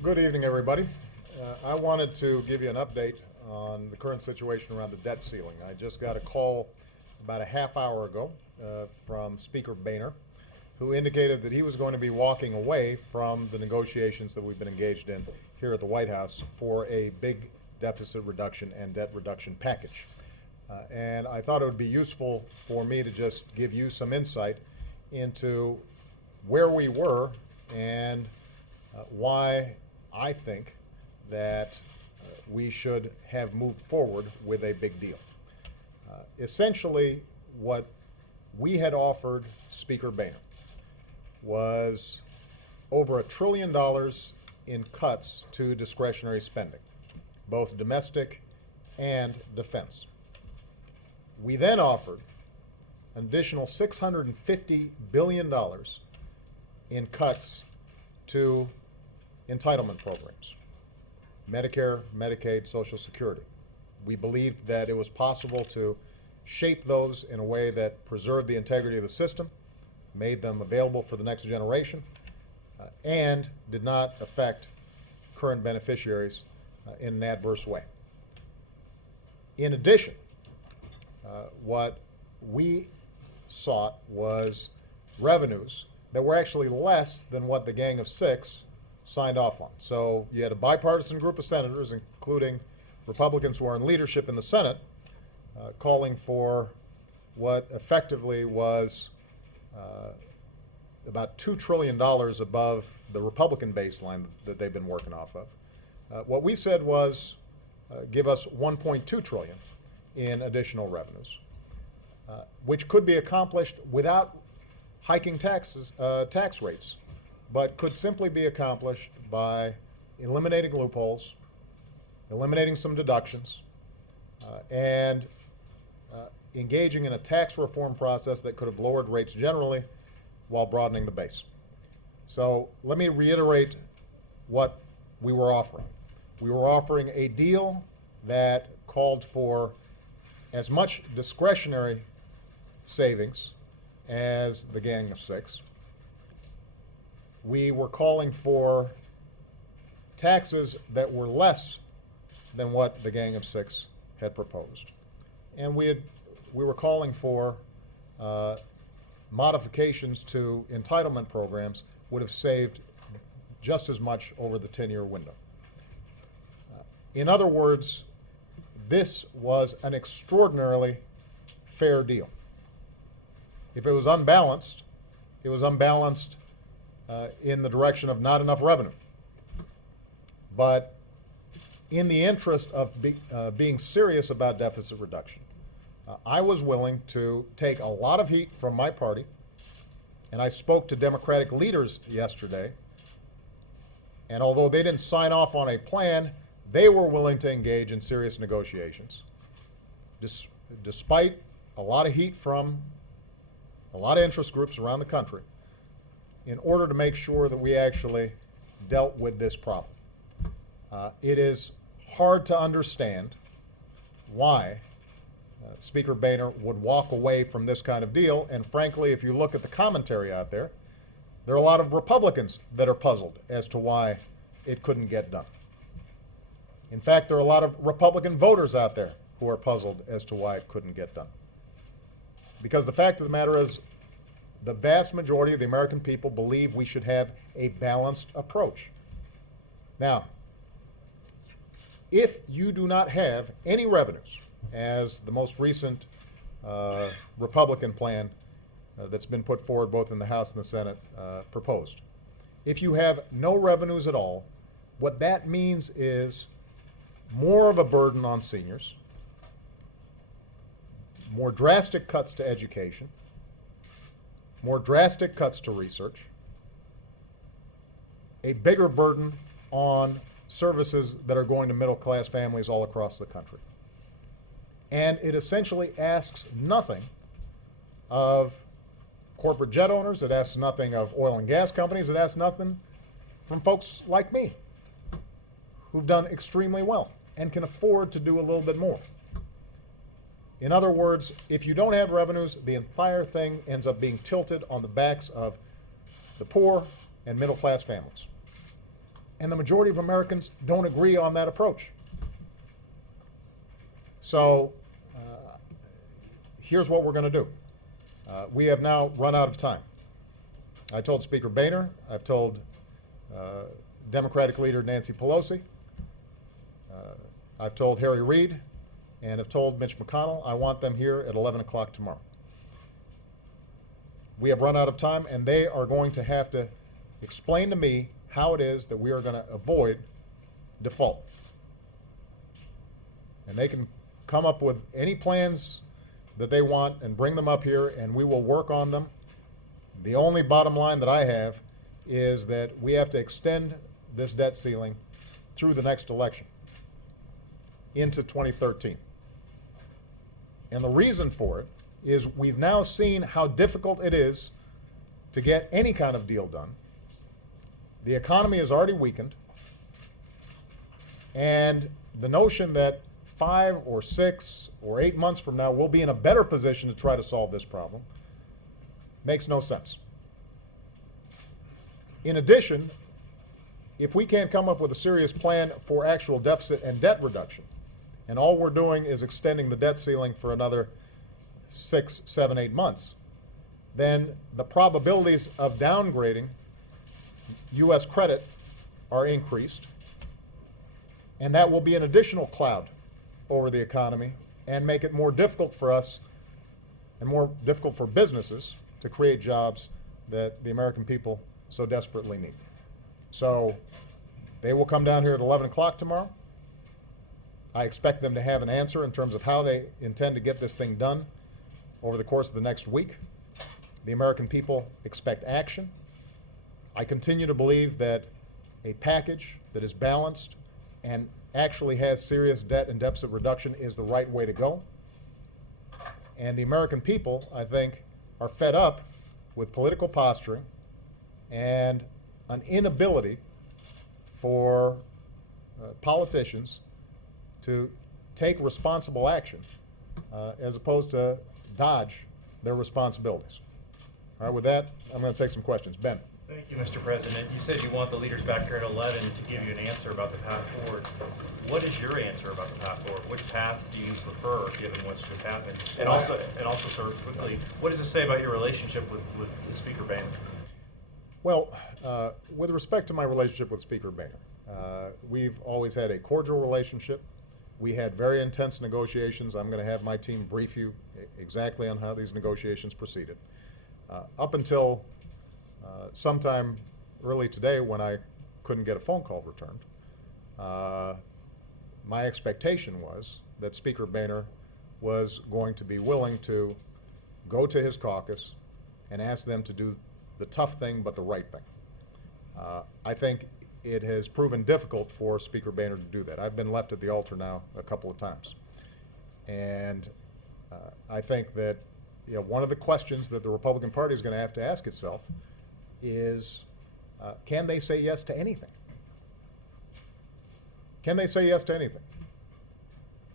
Good evening, everybody. I wanted to give you an update on the current situation around the debt ceiling. I just got a call about a half hour ago from Speaker Boehner, who indicated that he was going to be walking away from the negotiations that we've been engaged in here at the White House for a big deficit reduction and debt reduction package. And I thought it would be useful for me to just give you some insight into where we were and why I think that we should have moved forward with a big deal. Essentially, what we had offered Speaker Boehner was over $1 trillion in cuts to discretionary spending, both domestic and defense. We then offered an additional $650 billion in cuts to entitlement programs, Medicare, Medicaid, Social Security. We believed that it was possible to shape those in a way that preserved the integrity of the system, made them available for the next generation, and did not affect current beneficiaries in an adverse way. In addition, what we sought was revenues that were actually less than what the Gang of Six signed off on. So you had a bipartisan group of senators, including Republicans who are in leadership in the Senate, calling for what effectively was about $2 trillion above the Republican baseline that they've been working off of. What we said was give us $1.2 trillion in additional revenues, which could be accomplished without hiking tax rates, but could simply be accomplished by eliminating loopholes, eliminating some deductions, and engaging in a tax reform process that could have lowered rates generally while broadening the base. So let me reiterate what we were offering. We were offering a deal that called for as much discretionary savings as the Gang of Six. We were calling for taxes that were less than what the Gang of Six had proposed. And we were calling for modifications to entitlement programs would have saved just as much over the 10-year window. In other words, this was an extraordinarily fair deal. If it was unbalanced, it was unbalanced in the direction of not enough revenue. But in the interest of being serious about deficit reduction, I was willing to take a lot of heat from my party, and I spoke to Democratic leaders yesterday, and although they didn't sign off on a plan, they were willing to engage in serious negotiations, despite a lot of heat from a lot of interest groups around the country, in order to make sure that we actually dealt with this problem. It is hard to understand why Speaker Boehner would walk away from this kind of deal, and frankly, if you look at the commentary out there, there are a lot of Republicans that are puzzled as to why it couldn't get done. In fact, there are a lot of Republican voters out there who are puzzled as to why it couldn't get done. Because the fact of the matter is, the vast majority of the American people believe we should have a balanced approach. Now, if you do not have any revenues, as the most recent Republican plan that's been put forward both in the House and the Senate proposed, if you have no revenues at all, what that means is more of a burden on seniors, more drastic cuts to education, more drastic cuts to research, a bigger burden on services that are going to middle-class families all across the country. And it essentially asks nothing of corporate jet owners, it asks nothing of oil and gas companies, it asks nothing from folks like me who've done extremely well and can afford to do a little bit more. In other words, if you don't have revenues, the entire thing ends up being tilted on the backs of the poor and middle-class families. And the majority of Americans don't agree on that approach. So here's what we're going to do. We have now run out of time. I told Speaker Boehner, I've told Democratic leader Nancy Pelosi, I've told Harry Reid, and have told Mitch McConnell I want them here at 11 o'clock tomorrow. We have run out of time, and they are going to have to explain to me how it is that we are going to avoid default. And they can come up with any plans that they want and bring them up here, and we will work on them. The only bottom line that I have is that we have to extend this debt ceiling through the next election into 2013. And the reason for it is we've now seen how difficult it is to get any kind of deal done. The economy is already weakened, and the notion that 5 or 6 or 8 months from now we'll be in a better position to try to solve this problem makes no sense. In addition, if we can't come up with a serious plan for actual deficit and debt reduction, and all we're doing is extending the debt ceiling for another 6, 7, 8 months, then the probabilities of downgrading U.S. credit are increased, and that will be an additional cloud over the economy and make it more difficult for us and more difficult for businesses to create jobs that the American people so desperately need. So they will come down here at 11 o'clock tomorrow. I expect them to have an answer in terms of how they intend to get this thing done over the course of the next week. The American people expect action. I continue to believe that a package that is balanced and actually has serious debt and deficit reduction is the right way to go. And the American people, I think, are fed up with political posturing and an inability for politicians to take responsible action as opposed to dodge their responsibilities. All right, with that, I'm going to take some questions. Ben. Thank you, Mr. President. You said you want the leaders back here at 11 to give you an answer about the path forward. What is your answer about the path forward? Which path do you prefer, given what's just happened? And also, sir, quickly, what does it say about your relationship with Speaker Boehner? Well, with respect to my relationship with Speaker Boehner, we've always had a cordial relationship. We had very intense negotiations. I'm going to have my team brief you exactly on how these negotiations proceeded. Up until sometime early today, when I couldn't get a phone call returned, my expectation was that Speaker Boehner was going to be willing to go to his caucus and ask them to do the tough thing but the right thing. I think it has proven difficult for Speaker Boehner to do that. I've been left at the altar now a couple of times. And I think that one of the questions that the Republican Party is going to have to ask itself is, can they say yes to anything? Can they say yes to anything?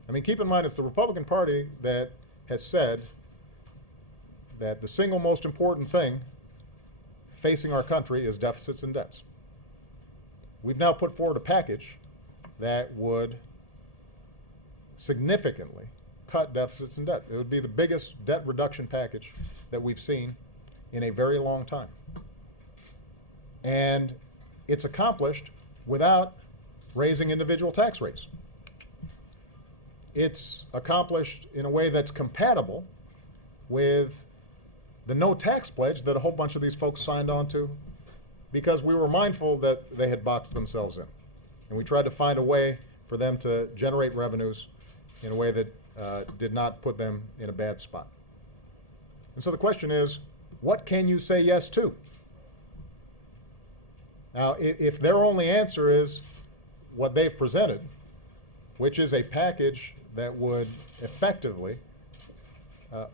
I mean, keep in mind, it's the Republican Party that has said that the single most important thing facing our country is deficits and debts. We've now put forward a package that would significantly cut deficits and debt. It would be the biggest debt reduction package that we've seen in a very long time. And it's accomplished without raising individual tax rates. It's accomplished in a way that's compatible with the no tax pledge that a whole bunch of these folks signed on to because we were mindful that they had boxed themselves in. And we tried to find a way for them to generate revenues in a way that did not put them in a bad spot. And so the question is, what can you say yes to? Now, if their only answer is what they've presented, which is a package that would effectively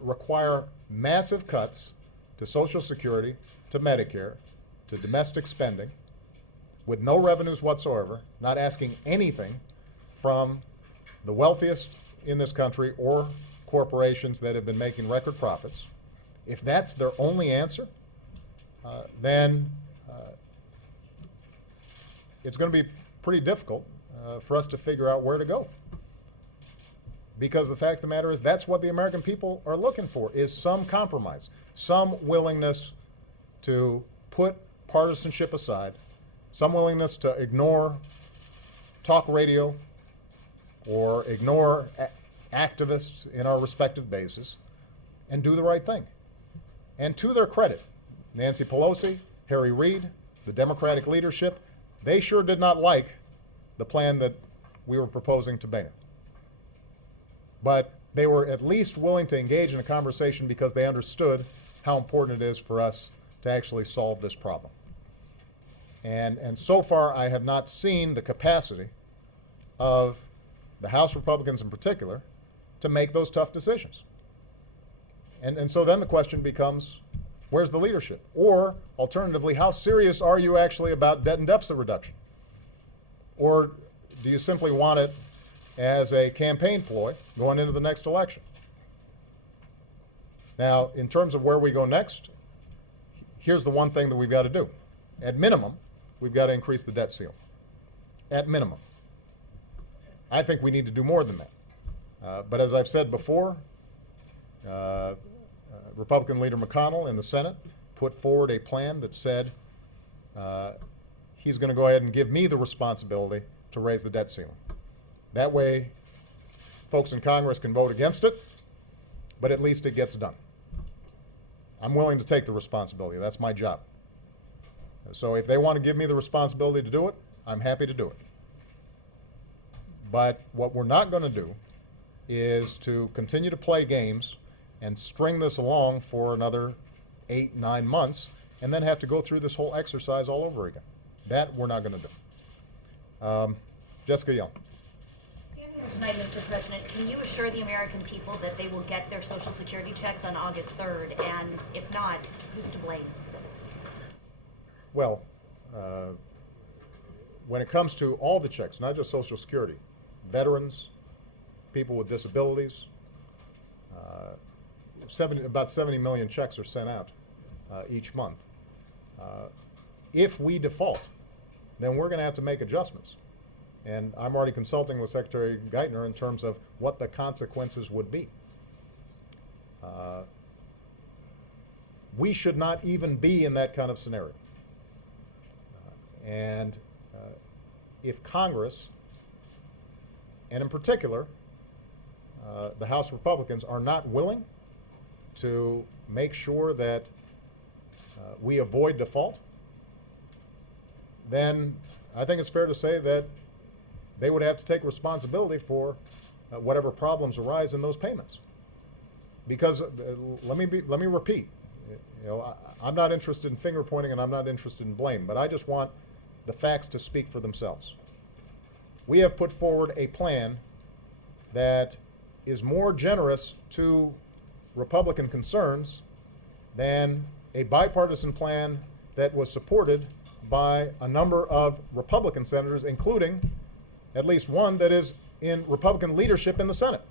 require massive cuts to Social Security, to Medicare, to domestic spending, with no revenues whatsoever, not asking anything from the wealthiest in this country or corporations that have been making record profits, if that's their only answer, then it's going to be pretty difficult for us to figure out where to go. Because the fact of the matter is, that's what the American people are looking for, is some compromise, some willingness to put partisanship aside, some willingness to ignore talk radio or ignore activists in our respective bases and do the right thing. And to their credit, Nancy Pelosi, Harry Reid, the Democratic leadership, they sure did not like the plan that we were proposing to Boehner. But they were at least willing to engage in a conversation because they understood how important it is for us to actually solve this problem. And so far, I have not seen the capacity of the House Republicans in particular to make those tough decisions. And so then the question becomes, where's the leadership? Or alternatively, how serious are you actually about debt and deficit reduction? Or do you simply want it as a campaign ploy going into the next election? Now, in terms of where we go next, here's the one thing that we've got to do. At minimum, we've got to increase the debt ceiling. At minimum. I think we need to do more than that. But as I've said before, Republican leader McConnell in the Senate put forward a plan that said he's going to go ahead and give me the responsibility to raise the debt ceiling. That way, folks in Congress can vote against it, but at least it gets done. I'm willing to take the responsibility. That's my job. So if they want to give me the responsibility to do it, I'm happy to do it. But what we're not going to do is to continue to play games and string this along for another 8-9 months and then have to go through this whole exercise all over again. That we're not going to do. Jessica Young. Standing here tonight, Mr. President, can you assure the American people that they will get their Social Security checks on August 3rd? And if not, who's to blame? Well, when it comes to all the checks, not just Social Security, veterans, people with disabilities, about 70 million checks are sent out each month. If we default, then we're going to have to make adjustments. And I'm already consulting with Secretary Geithner in terms of what the consequences would be. We should not even be in that kind of scenario. And if Congress, and in particular, the House Republicans, are not willing to make sure that we avoid default, then I think it's fair to say that they would have to take responsibility for whatever problems arise in those payments. Because let me repeat, I'm not interested in finger pointing and I'm not interested in blame, but I just want the facts to speak for themselves. We have put forward a plan that is more generous to Republican concerns than a bipartisan plan that was supported by a number of Republican senators, including at least one that is in Republican leadership in the Senate.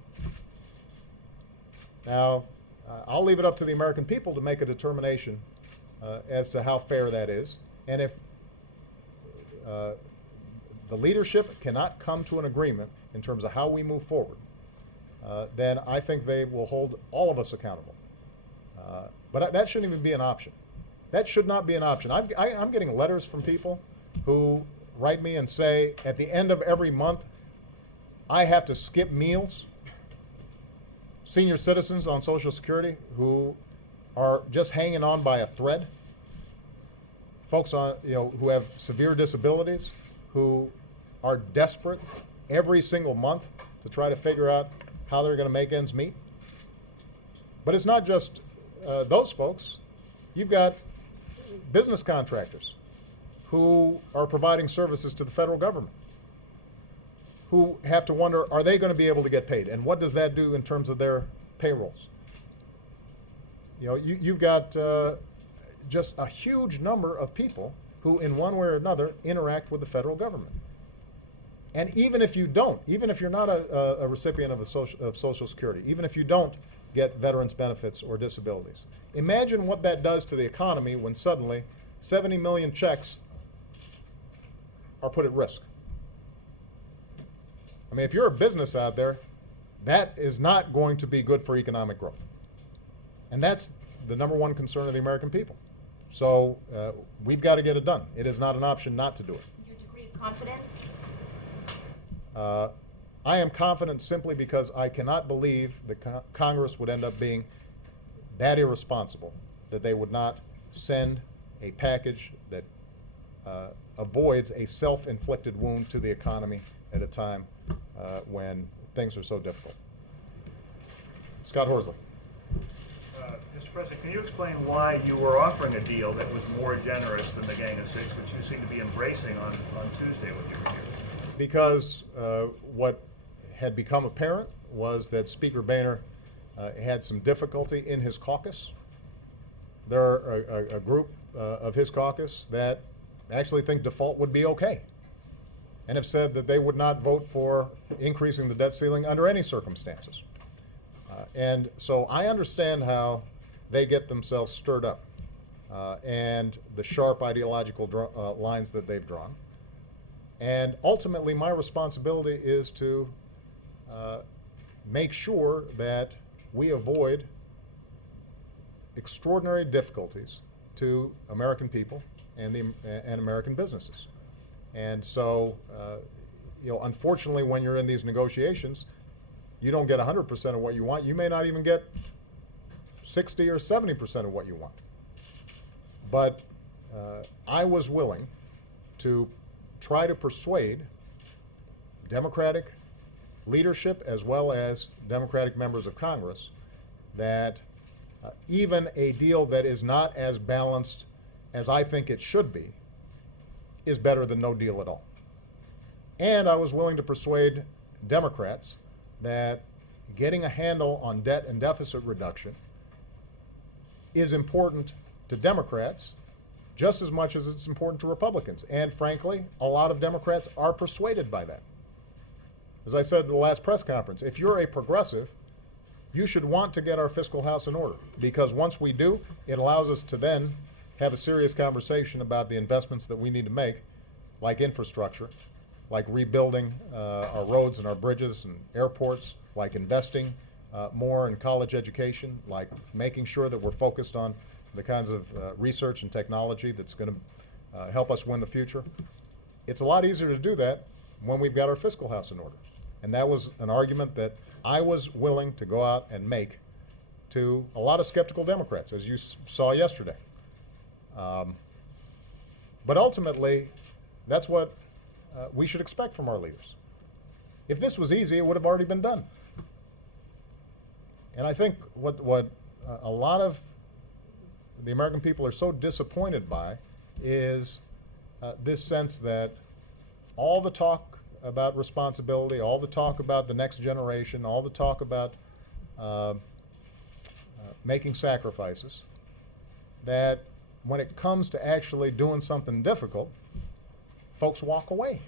Now, I'll leave it up to the American people to make a determination as to how fair that is. And if the leadership cannot come to an agreement in terms of how we move forward, then I think they will hold all of us accountable. But that shouldn't even be an option. That should not be an option. I'm getting letters from people who write me and say, at the end of every month, I have to skip meals. Senior citizens on Social Security who are just hanging on by a thread. Folks on, who have severe disabilities, who are desperate every single month to try to figure out how they're going to make ends meet. But it's not just those folks. You've got business contractors who are providing services to the federal government, who have to wonder, are they going to be able to get paid? And what does that do in terms of their payrolls? You've got just a huge number of people who, in one way or another, interact with the federal government. And even if you don't, even if you're not a recipient of Social Security, even if you don't get veterans benefits or disabilities, imagine what that does to the economy when suddenly 70 million checks are put at risk. I mean, if you're a business out there, that is not going to be good for economic growth. And that's the number one concern of the American people. So we've got to get it done. It is not an option not to do it. Your degree of confidence? I am confident simply because I cannot believe that Congress would end up being that irresponsible that they would not send a package that avoids a self-inflicted wound to the economy at a time when things are so difficult. Scott Horsley. Mr. President, can you explain why you were offering a deal that was more generous than the Gang of Six, which you seem to be embracing on Tuesday with your review? Because what had become apparent was that Speaker Boehner had some difficulty in his caucus. There are a group of his caucus that actually think default would be okay and have said that they would not vote for increasing the debt ceiling under any circumstances. And so I understand how they get themselves stirred up and the sharp ideological lines that they've drawn. And ultimately, my responsibility is to make sure that we avoid extraordinary difficulties to American people and American businesses. And so, unfortunately, when you're in these negotiations, you don't get 100% of what you want. You may not even get 60 or 70% of what you want. But I was willing to try to persuade Democratic leadership as well as Democratic members of Congress that even a deal that is not as balanced as I think it should be is better than no deal at all. And I was willing to persuade Democrats that getting a handle on debt and deficit reduction is important to Democrats just as much as it's important to Republicans. And frankly, a lot of Democrats are persuaded by that. As I said at the last press conference, if you're a progressive, you should want to get our fiscal house in order, because once we do, it allows us to then have a serious conversation about the investments that we need to make, like infrastructure, like rebuilding our roads and our bridges and airports, like investing more in college education, like making sure that we're focused on the kinds of research and technology that's going to help us win the future. It's a lot easier to do that when we've got our fiscal house in order. And that was an argument that I was willing to go out and make to a lot of skeptical Democrats, as you saw yesterday. But ultimately, that's what we should expect from our leaders. If this was easy, it would have already been done. And I think what a lot of the American people are so disappointed by is this sense that all the talk about responsibility, all the talk about the next generation, all the talk about making sacrifices, that when it comes to actually doing something difficult, folks walk away.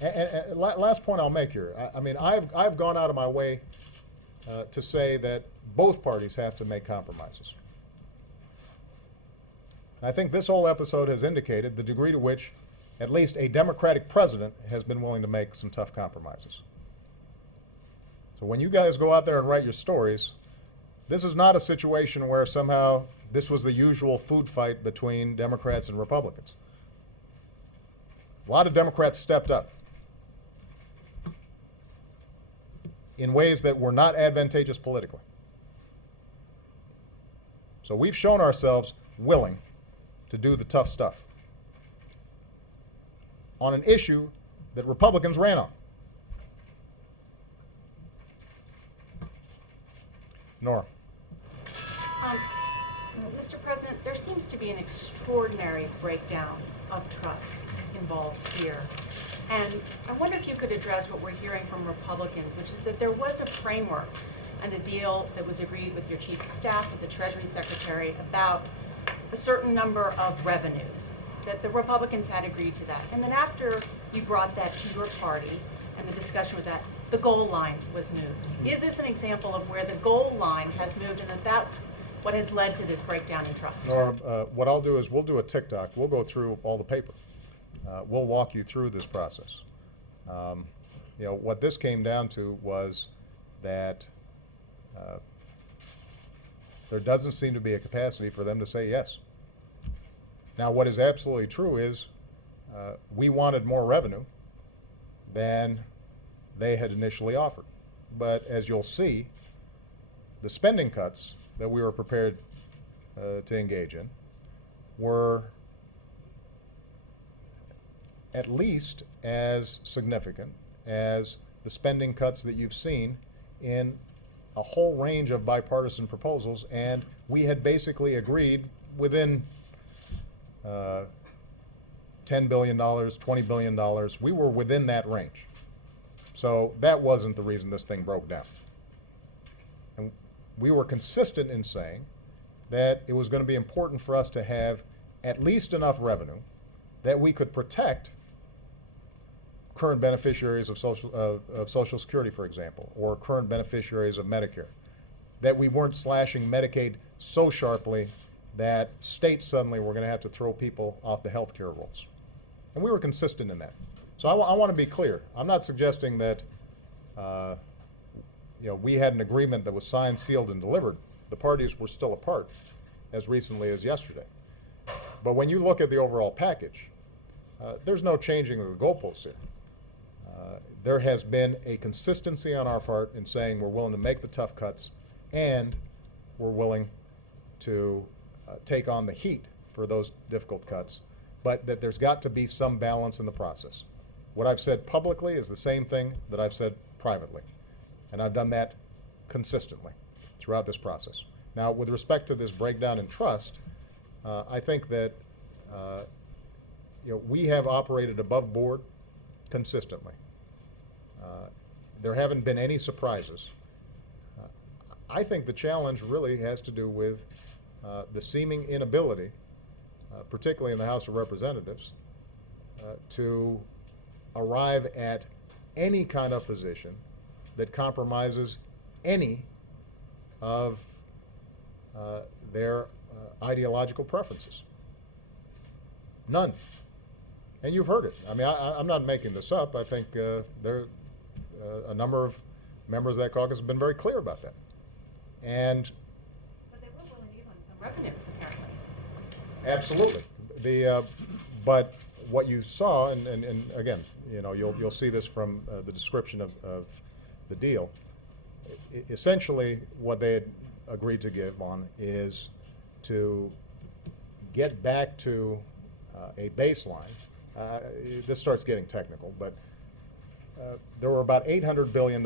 And last point I'll make here, I mean, I've gone out of my way to say that both parties have to make compromises. And I think this whole episode has indicated the degree to which at least a Democratic president has been willing to make some tough compromises. So when you guys go out there and write your stories, this is not a situation where somehow this was the usual food fight between Democrats and Republicans. A lot of Democrats stepped up in ways that were not advantageous politically. So we've shown ourselves willing to do the tough stuff on an issue that Republicans ran on. Nora. Mr. President, there seems to be an extraordinary breakdown of trust involved here. And I wonder if you could address what we're hearing from Republicans, which is that there was a framework and a deal that was agreed with your chief of staff, with the Treasury Secretary, about a certain number of revenues, that the Republicans had agreed to that. And then after you brought that to your party and the discussion with that, the goal line was moved. Is this an example of where the goal line has moved and that that's what has led to this breakdown in trust? Norm, what I'll do is we'll do a TikTok. We'll go through all the paper. We'll walk you through this process. You know, what this came down to was that there doesn't seem to be a capacity for them to say yes. Now, what is absolutely true is we wanted more revenue than they had initially offered. But as you'll see, the spending cuts that we were prepared to engage in were at least as significant as the spending cuts that you've seen in a whole range of bipartisan proposals, and we had basically agreed within $10 billion, $20 billion. We were within that range. So that wasn't the reason this thing broke down. And we were consistent in saying that it was going to be important for us to have at least enough revenue that we could protect current beneficiaries of Social Security, for example, or current beneficiaries of Medicare, that we weren't slashing Medicaid so sharply that states suddenly were going to have to throw people off the health care rolls. And we were consistent in that. So I want to be clear. I'm not suggesting that we had an agreement that was signed, sealed, and delivered. The parties were still apart as recently as yesterday. But when you look at the overall package, there's no changing of the goalposts here. There has been a consistency on our part in saying we're willing to make the tough cuts and we're willing to take on the heat for those difficult cuts, but that there's got to be some balance in the process. What I've said publicly is the same thing that I've said privately, and I've done that consistently throughout this process. Now, with respect to this breakdown in trust, I think that we have operated above board consistently. There haven't been any surprises. I think the challenge really has to do with the seeming inability, particularly in the House of Representatives, to arrive at any kind of position that compromises any of their ideological preferences. None. And you've heard it. I mean, I'm not making this up. I think a number of members of that caucus have been very clear about that. And But they were willing to give on some revenues, apparently. absolutely. But what you saw, and again, you'll see this from the description of the deal. Essentially, what they had agreed to give on is to get back to a baseline. This starts getting technical, but there were about $800 billion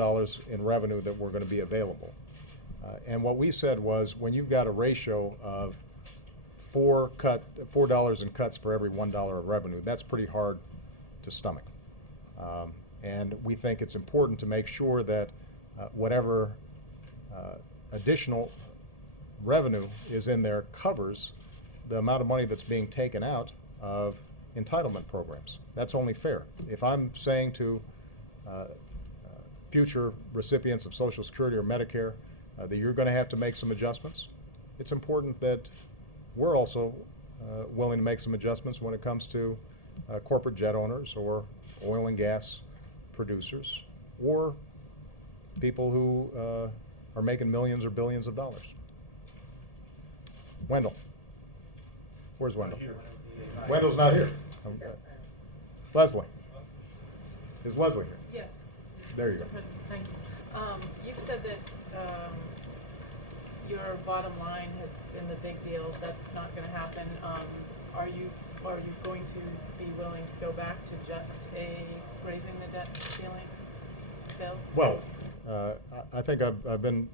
in revenue that were going to be available. And what we said was, when you've got a ratio of $4 in cuts for every $1 of revenue, that's pretty hard to stomach. And we think it's important to make sure that whatever additional revenue is in there covers the amount of money that's being taken out of entitlement programs. That's only fair. If I'm saying to future recipients of Social Security or Medicare that you're going to have to make some adjustments, it's important that we're also willing to make some adjustments when it comes to corporate jet owners or oil and gas producers or people who are making millions or billions of dollars. Wendell. Where's Wendell? Wendell's not here. Leslie. Is Leslie here? Yes. There you go. Mr. President, thank you. You've said that your bottom line has been the big deal. That's not going to happen. Are you going to be willing to go back to just raising the debt ceiling bill? Well, I think I've been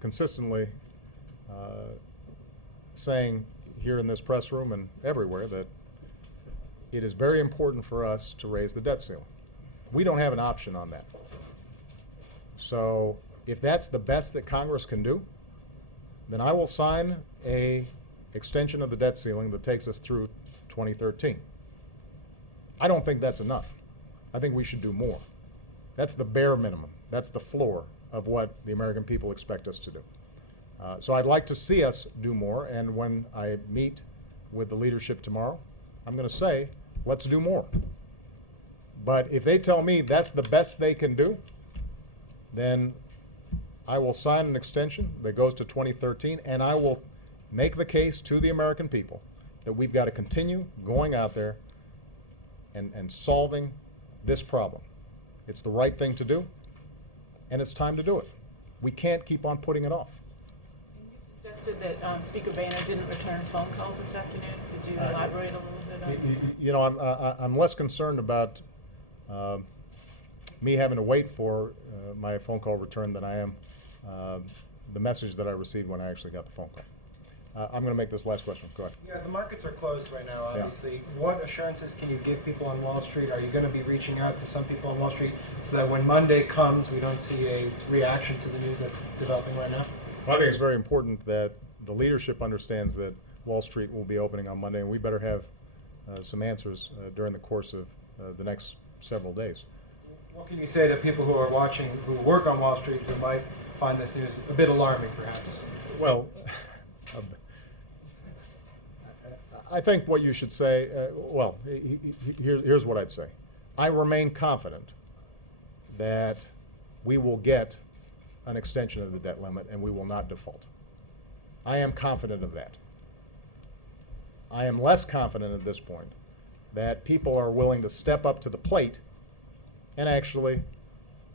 consistently saying here in this press room and everywhere that it is very important for us to raise the debt ceiling. We don't have an option on that. So if that's the best that Congress can do, then I will sign a extension of the debt ceiling that takes us through 2013. I don't think that's enough. I think we should do more. That's the bare minimum. That's the floor of what the American people expect us to do. So I'd like to see us do more, and when I meet with the leadership tomorrow, I'm going to say, let's do more. But if they tell me that's the best they can do, then I will sign an extension that goes to 2013, and I will make the case to the American people that we've got to continue going out there and solving this problem. It's the right thing to do, and it's time to do it. We can't keep on putting it off. You suggested that Speaker Boehner didn't return phone calls this afternoon. Could you elaborate a little bit on that? You know, I'm less concerned about me having to wait for my phone call return than I am the message that I received when I actually got the phone call. I'm going to make this last question. Go ahead. Yeah, the markets are closed right now, obviously. What assurances can you give people on Wall Street? Are you going to be reaching out to some people on Wall Street so that when Monday comes, we don't see a reaction to the news that's developing right now? Well, I think it's very important that the leadership understands that Wall Street will be opening on Monday, and we better have some answers during the course of the next several days. What can you say to people who are watching, who work on Wall Street, who might find this news a bit alarming, perhaps? Well, I think what you should say, here's what I'd say. I remain confident that we will get an extension of the debt limit and we will not default. I am confident of that. I am less confident at this point that people are willing to step up to the plate and actually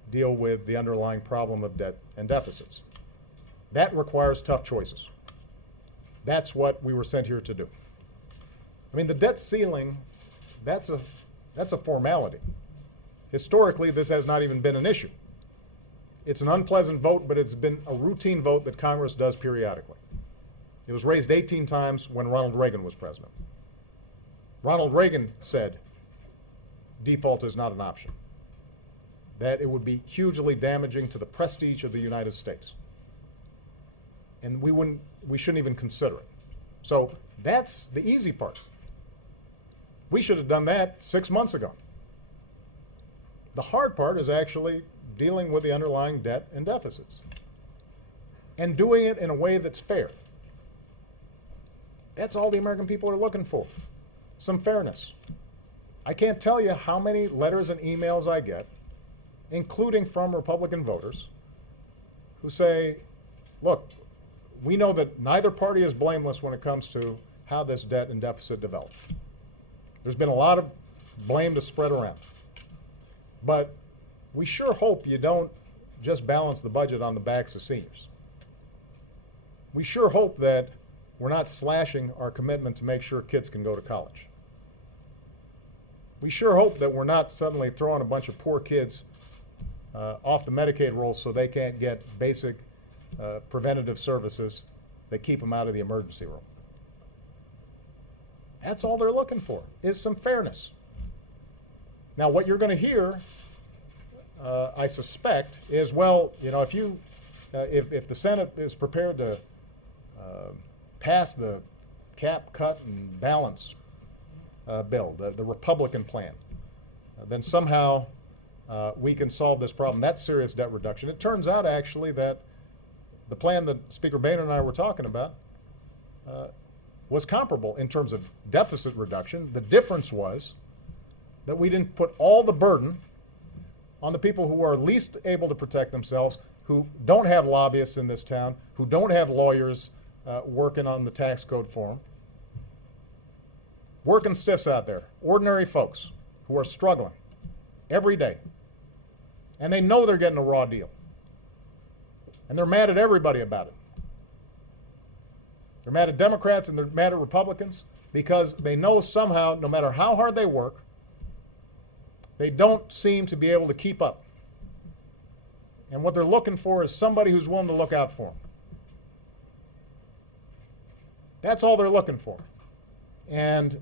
deal with the underlying problem of debt and deficits. That requires tough choices. That's what we were sent here to do. I mean, the debt ceiling, that's a formality. Historically, this has not even been an issue. It's an unpleasant vote, but it's been a routine vote that Congress does periodically. It was raised 18 times when Ronald Reagan was president. Ronald Reagan said default is not an option, that it would be hugely damaging to the prestige of the United States. And we shouldn't even consider it. So that's the easy part. We should have done that 6 months ago. The hard part is actually dealing with the underlying debt and deficits and doing it in a way that's fair. That's all the American people are looking for, some fairness. I can't tell you how many letters and emails I get, including from Republican voters, who say, look, we know that neither party is blameless when it comes to how this debt and deficit developed. There's been a lot of blame to spread around. But we sure hope you don't just balance the budget on the backs of seniors. We sure hope that we're not slashing our commitment to make sure kids can go to college. We sure hope that we're not suddenly throwing a bunch of poor kids off the Medicaid rolls so they can't get basic preventative services that keep them out of the emergency room. That's all they're looking for, is some fairness. Now, what you're going to hear, I suspect, is, well, you know, if the Senate is prepared to pass the cap, cut, and balance bill, the Republican plan, then somehow we can solve this problem. That's serious debt reduction. It turns out, actually, that the plan that Speaker Boehner and I were talking about was comparable in terms of deficit reduction. The difference was that we didn't put all the burden on the people who are least able to protect themselves, who don't have lobbyists in this town, who don't have lawyers working on the tax code for them. Working stiffs out there, ordinary folks who are struggling every day. And they know they're getting a raw deal. And they're mad at everybody about it. They're mad at Democrats and they're mad at Republicans because they know somehow, no matter how hard they work, they don't seem to be able to keep up. And what they're looking for is somebody who's willing to look out for them. That's all they're looking for. And,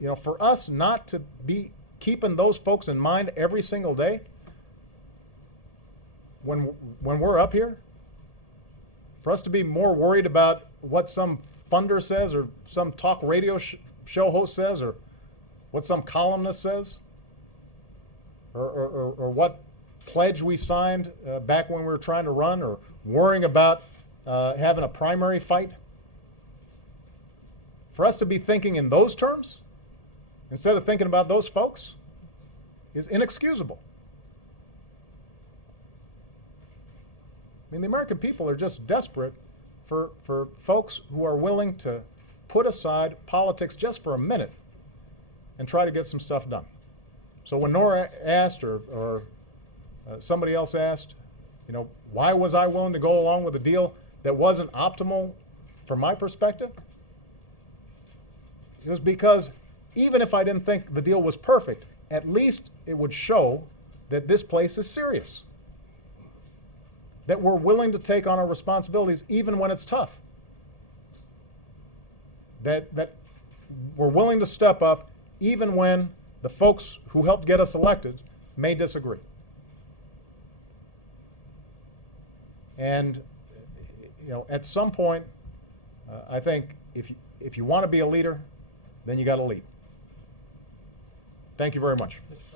you know, for us not to be keeping those folks in mind every single day when we're up here, for us to be more worried about what some funder says or some talk radio show host says or what some columnist says or what pledge we signed back when we were trying to run, or worrying about having a primary fight, for us to be thinking in those terms instead of thinking about those folks is inexcusable. I mean, the American people are just desperate for folks who are willing to put aside politics just for a minute and try to get some stuff done. So when Nora asked, or somebody else asked, you know, why was I willing to go along with a deal that wasn't optimal from my perspective? It was because even if I didn't think the deal was perfect, at least it would show that this place is serious, that we're willing to take on our responsibilities even when it's tough, that we're willing to step up even when the folks who helped get us elected may disagree. And you know, at some point, I think if you want to be a leader, then you got to lead. Thank you very much. Mr.